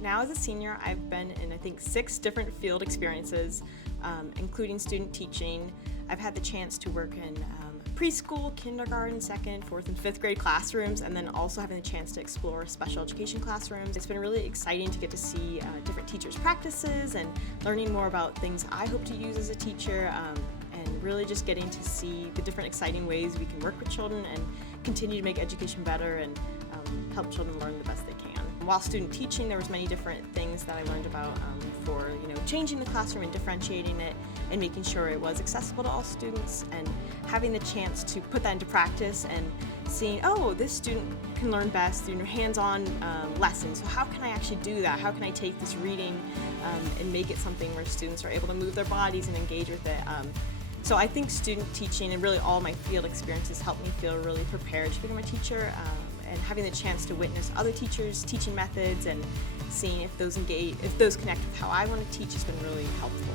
Now as a senior, I've been in I think 6 different field experiences, including student teaching. I've had the chance to work in preschool, kindergarten, 2nd, 4th, and 5th grade classrooms, and then also having the chance to explore special education classrooms. It's been really exciting to get to see different teachers' practices and learning more about things I hope to use as a teacher, and really just getting to see the different exciting ways we can work with children and continue to make education better and help children learn the best they can. While student teaching, there was many different things that I learned about for changing the classroom and differentiating it and making sure it was accessible to all students, and having the chance to put that into practice and seeing, oh, this student can learn best through hands-on lessons. So how can I actually do that? How can I take this reading and make it something where students are able to move their bodies and engage with it? So I think student teaching and really all my field experiences helped me feel really prepared to become a teacher, and having the chance to witness other teachers' teaching methods and seeing if those connect with how I want to teach has been really helpful.